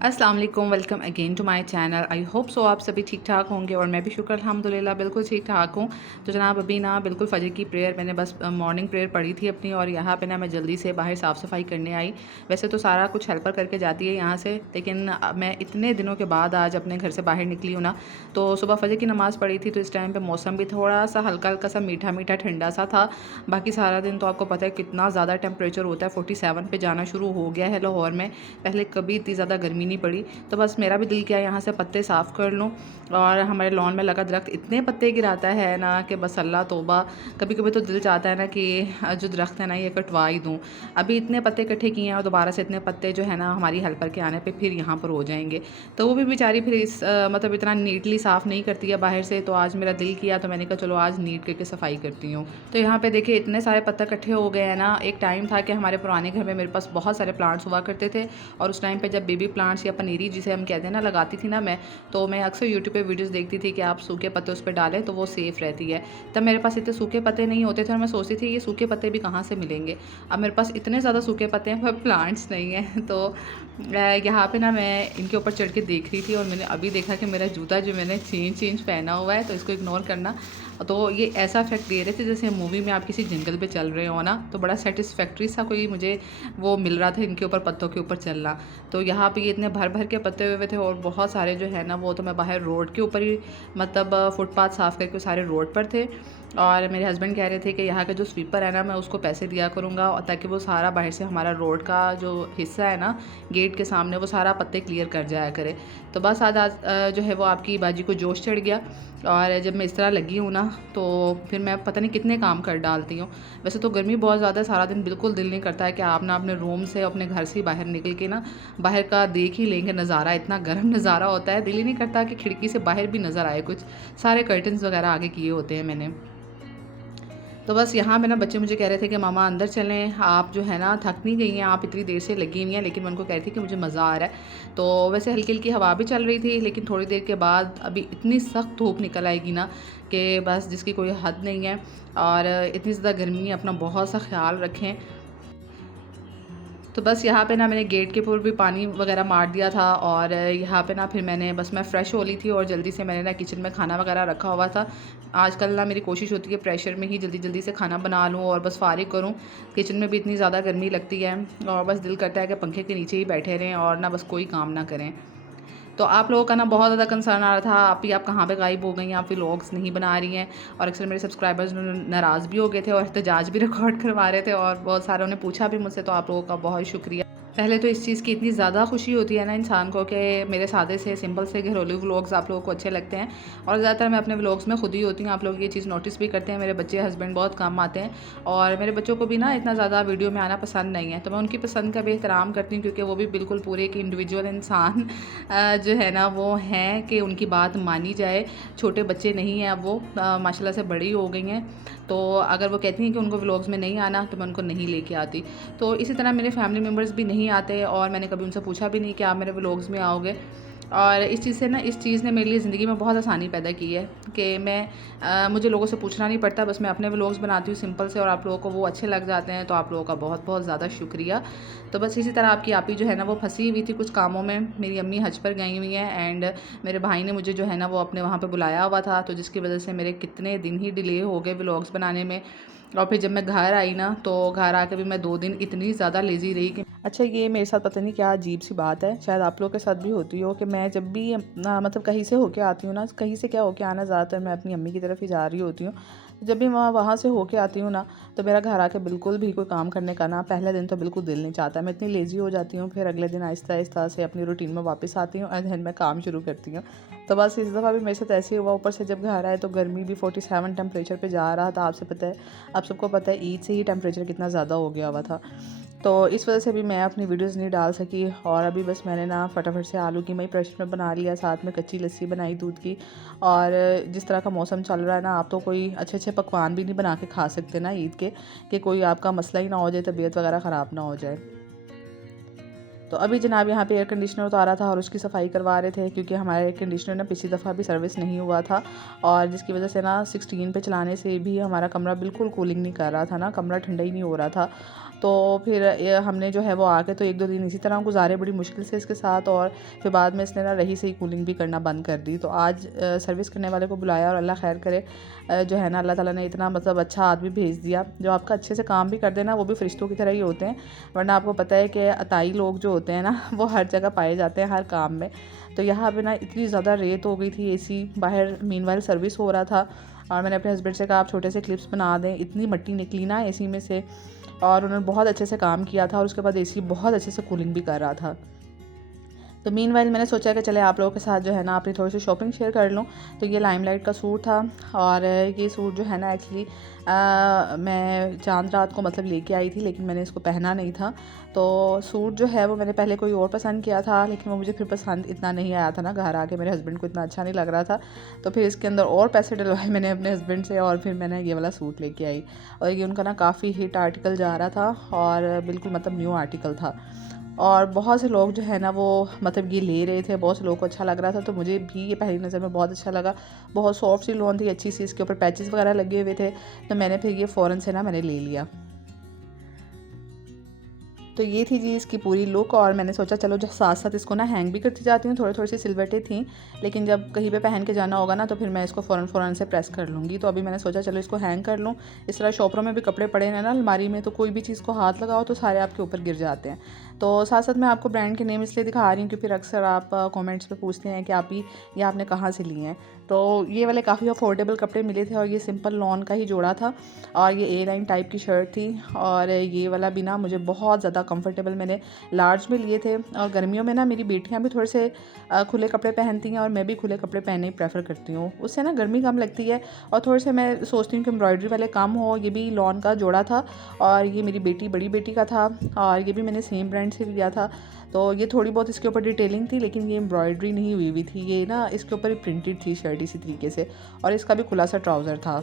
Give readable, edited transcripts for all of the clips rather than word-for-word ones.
अस्सलाम वालेकुम, welcome again to my channel. I hope so आप सभी ठीक ठाक होंगे और मैं भी शुक्र अल्हम्दुलिल्लाह बिल्कुल ठीक ठाक हूँ। तो जनाब अभी ना बिल्कुल फ़जर की प्रेयर मैंने बस मॉर्निंग प्रेयर पढ़ी थी अपनी, और यहाँ पे ना मैं जल्दी से बाहर साफ़ सफाई करने आई। वैसे तो सारा कुछ हेल्पर करके जाती है यहाँ से, लेकिन मैं इतने दिनों के बाद आज अपने घर से बाहर निकली हूँ ना, तो सुबह फ़जर की नमाज़ पढ़ी थी। तो इस टाइम पर मौसम भी थोड़ा सा हल्का हल्का सा मीठा मीठा ठंडा सा था। बाकी सारा दिन तो आपको पता है कितना ज़्यादा टेम्परेचर होता है, 47 पे जाना शुरू हो गया है लाहौर में। पहले कभी इतनी ज़्यादा गर्मी नहीं पड़ी। तो बस मेरा भी दिल किया यहाँ से पत्ते साफ़ कर लूँ, और हमारे लॉन में लगा दरख्त इतने पत्ते गिराता है ना कि बस अल्लाह तौबा। कभी कभी तो दिल चाहता है ना कि जो दरख्त है ना ये कटवा ही दूँ। अभी इतने पत्ते इकट्ठे किए हैं और दोबारा से इतने पत्ते जो है ना हमारी हेल्पर के आने पे फिर यहाँ पर हो जाएंगे। तो वो भी बेचारी फिर मतलब इतना नीटली साफ़ नहीं करती है बाहर से। तो आज मेरा दिल किया तो मैंने कहा चलो आज नीट करके सफाई करती हूँ। तो यहाँ पे देखिए इतने सारे पत्ते इकट्ठे हो गए हैं ना। एक टाइम था कि हमारे पुराने घर में मेरे पास बहुत सारे प्लांट्स हुआ करते थे, और उस टाइम पे जब बेबी प्लांट्स या पनीरी जिसे हम कहते हैं ना लगाती थी ना मैं, तो मैं अक्सर यूट्यूब पे वीडियोस देखती थी कि आप सूखे पत्ते उस पर डालें तो वो सेफ़ रहती है। तब मेरे पास इतने सूखे पत्ते नहीं होते थे और मैं सोचती थी ये सूखे पत्ते भी कहाँ से मिलेंगे। अब मेरे पास इतने ज़्यादा सूखे पत्ते हैं पर प्लांट्स नहीं हैं। तो यहाँ पे ना मैं इनके ऊपर चढ़ के देख रही थी, और मैंने अभी देखा कि मेरा जूता जो मैंने चेंज पहना हुआ है, तो इसको इग्नोर करना। तो ये ऐसा इफेक्ट दे रहे थे जैसे मूवी में आप किसी जंगल पे चल रहे हो ना, तो बड़ा सेटिस्फैक्ट्री सा कोई मुझे वो मिल रहा था इनके ऊपर, पत्तों के ऊपर चलना। तो यहाँ पे ये इतने भर भर के पत्ते हुए थे, और बहुत सारे जो है ना वो तो मैं बाहर रोड के ऊपर ही मतलब फुटपाथ साफ़ करके सारे रोड पर थे। और मेरे हस्बैंड कह रहे थे कि यहाँ का जो स्वीपर है ना मैं उसको पैसे दिया करूँगा, और ताकि वो सारा बाहर से हमारा रोड का जो हिस्सा है ना गेट के सामने वो सारा पत्ते क्लियर कर जाया करे। तो बस आज जो है वो आपकी बाजी को जोश चढ़ गया, और जब मैं इस तरह लगी हूँ ना तो फिर मैं पता नहीं कितने काम कर डालती हूँ। वैसे तो गर्मी बहुत ज़्यादा है, सारा दिन बिल्कुल दिल नहीं करता है कि आप ना अपने रूम से अपने घर से ही बाहर निकल के ना बाहर का देख ही लेंगे नज़ारा। इतना गर्म नज़ारा होता है, दिल ही नहीं करता कि खिड़की से बाहर भी नज़र आए कुछ। सारे कर्टन्स वगैरह आगे किए होते हैं मैंने। तो बस यहाँ पे ना बच्चे मुझे कह रहे थे कि मामा अंदर चलें, आप जो है ना थक नहीं गई हैं, आप इतनी देर से लगी हुई हैं। लेकिन मैं उनको कह रही थी कि मुझे मज़ा आ रहा है। तो वैसे हल्की हल्की हवा भी चल रही थी, लेकिन थोड़ी देर के बाद अभी इतनी सख्त धूप निकल आएगी ना कि बस जिसकी कोई हद नहीं है। और इतनी ज़्यादा गर्मी है, अपना बहुत सा ख्याल रखें। तो बस यहाँ पे ना मैंने गेट के ऊपर भी पानी वगैरह मार दिया था, और यहाँ पे ना फिर मैं फ़्रेश हो ली थी, और जल्दी से मैंने ना किचन में खाना वगैरह रखा हुआ था। आजकल ना मेरी कोशिश होती है प्रेशर में ही जल्दी जल्दी से खाना बना लूँ और बस फ़ारिग करूँ। किचन में भी इतनी ज़्यादा गर्मी लगती है, और बस दिल करता है कि पंखे के नीचे ही बैठे रहें और ना बस कोई काम ना करें। तो आप लोगों का ना बहुत ज़्यादा कंसर्न आ रहा था, आप कहाँ पे गायब हो गई हैं, आप व्लॉग्स नहीं बना रही हैं। और अक्सर मेरे सब्सक्राइबर्स नाराज़ भी हो गए थे और एहतजाज भी रिकॉर्ड करवा रहे थे, और बहुत सारों ने पूछा भी मुझसे। तो आप लोगों का बहुत शुक्रिया। पहले तो इस चीज़ की इतनी ज़्यादा खुशी होती है ना इंसान को कि मेरे सादे से सिंपल से घरेलू व्लॉग्स आप लोगों को अच्छे लगते हैं। और ज़्यादातर मैं अपने व्लॉग्स में खुद ही होती हूँ, आप लोग ये चीज़ नोटिस भी करते हैं। मेरे बच्चे हस्बैंड बहुत कम आते हैं, और मेरे बच्चों को भी ना इतना ज़्यादा वीडियो में आना पसंद नहीं है। तो मैं उनकी पसंद का भी एहतराम करती हूँ, क्योंकि वो भी बिल्कुल पूरे एक इंडिविजुअल इंसान जो है ना वो हैं कि उनकी बात मानी जाए। छोटे बच्चे नहीं हैं अब वो, माशाल्लाह से बड़ी हो गई हैं। तो अगर वो कहती हैं कि उनको व्लॉग्स में नहीं आना तो मैं उनको नहीं लेके आती। तो इसी तरह मेरे फैमिली मेम्बर्स भी नहीं आते, और मैंने कभी उनसे पूछा भी नहीं कि आप मेरे व्लॉग्स में आओगे। और इस चीज़ ने मेरे लिए ज़िंदगी में बहुत आसानी पैदा की है कि मुझे लोगों से पूछना नहीं पड़ता, बस मैं अपने व्लॉग्स बनाती हूँ सिंपल से, और आप लोगों को वो अच्छे लग जाते हैं। तो आप लोगों का बहुत बहुत ज़्यादा शुक्रिया। तो बस इसी तरह आपकी आपी जो है ना वो फंसी हुई थी कुछ कामों में। मेरी अम्मी हज पर गई हुई हैं, एंड मेरे भाई ने मुझे जो है ना वो अपने वहाँ पे बुलाया हुआ था, तो जिसकी वजह से मेरे कितने दिन ही डिले हो गए व्लॉग्स बनाने में। और फिर जब मैं घर आई ना तो घर आके भी मैं 2 दिन इतनी ज़्यादा लेज़ी रही कि अच्छा, ये मेरे साथ पता नहीं क्या अजीब सी बात है, शायद आप लोगों के साथ भी होती हो कि मैं जब भी मतलब कहीं से होके आती हूँ ना, कहीं से क्या होके आना, ज़्यादातर मैं अपनी अम्मी की तरफ ही जा रही होती हूँ। जब भी मैं वहाँ से होके आती हूँ ना, तो मेरा घर आके बिल्कुल भी कोई काम करने का ना पहले दिन तो बिल्कुल दिल नहीं चाहता। मैं इतनी लेज़ी हो जाती हूँ, फिर अगले दिन आहिस्ता आहिस्ता से अपनी रूटीन में वापस आती हूँ, और देन मैं काम शुरू करती हूँ। तो बस इस दफ़ा भी मेरे साथ ऐसे ही हुआ। ऊपर से जब घर आए तो गर्मी भी 47 टेम्परेचर पे जा रहा था। आपसे पता है, आप सबको पता है ईद से ही टेम्परेचर कितना ज़्यादा हो गया हुआ था। तो इस वजह से भी मैं अपनी वीडियोस नहीं डाल सकी, और अभी बस मैंने ना फटाफट से आलू की मई प्रेशर में बना लिया, साथ में कच्ची लस्सी बनाई दूध की। और जिस तरह का मौसम चल रहा है ना, आप तो कोई अच्छे अच्छे पकवान भी नहीं बना के खा सकते ना ईद के, कि कोई आपका मसला ही ना हो जाए, तबीयत वगैरह ख़राब ना हो जाए। तो अभी जनाब यहाँ पे एयर कंडीशनर उतारा था और उसकी सफाई करवा रहे थे, क्योंकि हमारा एयर कंडीशनर ना पिछली दफ़ा भी सर्विस नहीं हुआ था, और जिसकी वजह से ना 16 पे चलाने से भी हमारा कमरा बिल्कुल कूलिंग नहीं कर रहा था ना, कमरा ठंडा ही नहीं हो रहा था। तो फिर हमने जो है वो आके तो 1-2 दिन इसी तरह गुजारे बड़ी मुश्किल से इसके साथ, और फिर बाद में इसने ना रही सही कूलिंग भी करना बंद कर दी। तो आज सर्विस करने वाले को बुलाया, और अल्लाह खैर करे, जो है ना अल्लाह ताला ने इतना मतलब अच्छा आदमी भेज दिया जो आपका अच्छे से काम भी कर देना। वो भी फ़रिश्तों की तरह ही होते हैं, वरना आपको पता है कि अताई लोग जो होते हैं ना वो हर जगह पाए जाते हैं, हर काम में। तो यहाँ पे ना इतनी ज़्यादा रेत हो गई थी, एसी बाहर मीनवाइल सर्विस हो रहा था, और मैंने अपने हस्बैंड से कहा आप छोटे से क्लिप्स बना दें, इतनी मिट्टी निकली ना एसी में से, और उन्होंने बहुत अच्छे से काम किया था, और उसके बाद एसी बहुत अच्छे से कूलिंग भी कर रहा था। तो मीनवाइल मैंने सोचा कि चले आप लोगों के साथ जो है ना अपनी थोड़ी सी शॉपिंग शेयर कर लूँ। तो ये लाइमलाइट का सूट था, और ये सूट जो है ना एक्चुअली मैं चांद रात को मतलब लेके आई थी, लेकिन मैंने इसको पहना नहीं था। तो सूट जो है वो मैंने पहले कोई और पसंद किया था, लेकिन वो मुझे फिर पसंद इतना नहीं आया था ना, घर आके मेरे हस्बैंड को इतना अच्छा नहीं लग रहा था। तो फिर इसके अंदर और पैसे डलवाए मैंने अपने हस्बैंड से, और फिर मैंने ये वाला सूट लेके आई। और ये उनका ना काफ़ी हिट आर्टिकल जा रहा था, और बिल्कुल मतलब न्यू आर्टिकल था, और बहुत से लोग जो है ना वो मतलब ये ले रहे थे, बहुत से लोगों को अच्छा लग रहा था। तो मुझे भी ये पहली नज़र में बहुत अच्छा लगा। बहुत सॉफ्ट सी लॉन थी, अच्छी सी, इसके ऊपर पैचेस वगैरह लगे हुए थे। तो मैंने फिर ये फ़ौरन से ना मैंने ले लिया। तो ये थी जी इसकी पूरी लुक, और मैंने सोचा चलो जो साथ साथ इसको ना हैंग भी करती जाती हूँ। थोड़ी थोड़ी सी सिलवटें थी, लेकिन जब कहीं पे पहन के जाना होगा ना तो फिर मैं इसको फ़ौरन से प्रेस कर लूँगी। तो अभी मैंने सोचा चलो इसको हैंग कर लूँ। इस तरह शॉपरों में भी कपड़े पड़े हैं ना अलमारी में, तो कोई भी चीज़ को हाथ लगाओ तो सारे आपके ऊपर गिर जाते हैं। तो साथ साथ मैं आपको ब्रांड के नेम इसलिए दिखा रही हूँ क्योंकि अक्सर आप कमेंट्स पे पूछते हैं कि आप ही ये आपने कहाँ से लिए हैं। तो ये वाले काफ़ी अफोर्डेबल कपड़े मिले थे, और ये सिंपल लॉन का ही जोड़ा था, और ये ए लाइन टाइप की शर्ट थी, और ये वाला भी ना मुझे बहुत ज़्यादा कंफर्टेबल मैंने लार्ज में लिए थे। और गर्मियों में ना मेरी बेटियां भी थोड़े से खुले कपड़े पहनती हैं, और मैं भी खुले कपड़े पहनने ही प्रेफर करती हूँ, उससे ना गर्मी कम लगती है। और थोड़े से मैं सोचती हूँ कि एम्ब्रॉयडरी वाले काम हो। ये भी लॉन का जोड़ा था, और ये मेरी बड़ी बेटी का था, और ये भी मैंने सेम ब्रांड से लिया था। तो ये थोड़ी बहुत इसके ऊपर डिटेलिंग थी, लेकिन ये एम्ब्रॉयडरी नहीं हुई थी, ये ना इसके ऊपर ही प्रिंटेड थी शर्ट इसी तरीके से, और इसका भी खुला सा ट्राउज़र था।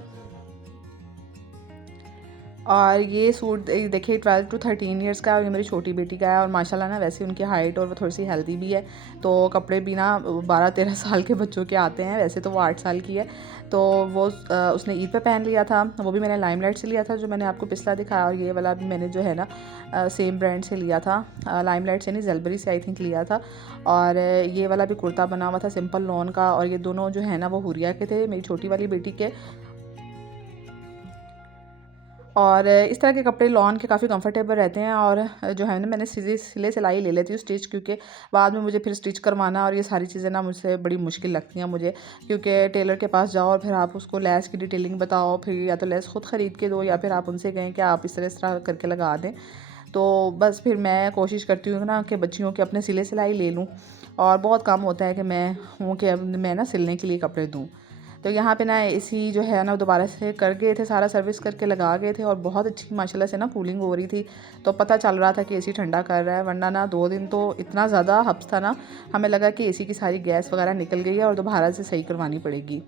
और ये सूट देखिए 12 to 13 ईयर्स का है, और ये मेरी छोटी बेटी का है, और माशाल्लाह ना वैसे उनकी हाइट और वो थोड़ी सी हेल्दी भी है। तो कपड़े भी ना 12-13 साल के बच्चों के आते हैं, वैसे तो वो 8 साल की है। तो वो उसने ईद पे पहन लिया था, वो भी मैंने लाइमलाइट से लिया था जो मैंने आपको पिछला दिखाया, और ये वाला भी मैंने जो है ना सेम ब्रांड से लिया था, लाइमलाइट से नहीं ज़ेलबरी से आई थिंक लिया था। और ये वाला भी कुर्ता बना हुआ था सिंपल लॉन का, और ये दोनों जो है ना वो हुरिया के थे, मेरी छोटी वाली बेटी के। और इस तरह के कपड़े लॉन के काफ़ी कंफर्टेबल रहते हैं, और जो है ना मैंने सिले सिलाई ले लेती हूँ स्टिच, क्योंकि बाद में मुझे फिर स्टिच करवाना और ये सारी चीज़ें ना मुझसे बड़ी मुश्किल लगती हैं मुझे, क्योंकि टेलर के पास जाओ और फिर आप उसको लेस की डिटेलिंग बताओ, फिर या तो लेस ख़ुद ख़रीद के दो, या फिर आप उनसे कहें कि आप इस तरह करके लगा दें। तो बस फिर मैं कोशिश करती हूँ ना कि बच्चियों के अपने सिले सिलाई ले लूँ, और बहुत कम होता है कि मैं हूँ कि मैं ना सिलने के लिए कपड़े दूँ। तो यहाँ पे ना एसी जो है ना दोबारा से कर गए थे, सारा सर्विस करके लगा गए थे, और बहुत अच्छी माशाल्लाह से ना कूलिंग हो रही थी। तो पता चल रहा था कि एसी ठंडा कर रहा है, वरना ना 2 दिन तो इतना ज़्यादा हब्स था ना, हमें लगा कि एसी की सारी गैस वगैरह निकल गई है और दोबारा से सही करवानी पड़ेगी।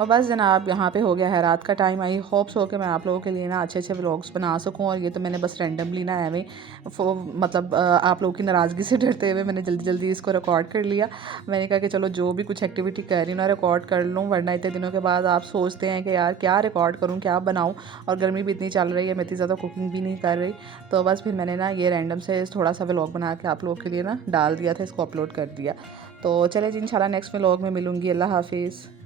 और बस जनाब यहाँ पे हो गया है रात का टाइम। आई होप्स हो कि मैं आप लोगों के लिए ना अच्छे अच्छे व्लॉग्स बना सकूँ, और ये तो मैंने बस रैंडमली ना एवं मतलब आप लोगों की नाराज़गी से डरते हुए मैंने जल्दी जल्दी इसको रिकॉर्ड कर लिया। मैंने कहा कि चलो जो भी कुछ एक्टिविटी कर रही हूँ ना रिकॉर्ड कर लूँ, वरना इतने दिनों के बाद आप सोचते हैं कि यार क्या रिकॉर्ड करूँ, क्या बनाऊँ, और गर्मी भी इतनी चल रही है, मैं इतनी ज़्यादा कुकिंग भी नहीं कर रही। तो बस फिर मैंने ना ये रैंडम से थोड़ा सा व्लॉग बना के आप लोगों के लिए ना डाल दिया था, इसको अपलोड कर दिया। तो चले जी इंशाल्लाह नेक्स्ट व्लॉग में मिलूँगी। अल्लाह हाफिज़।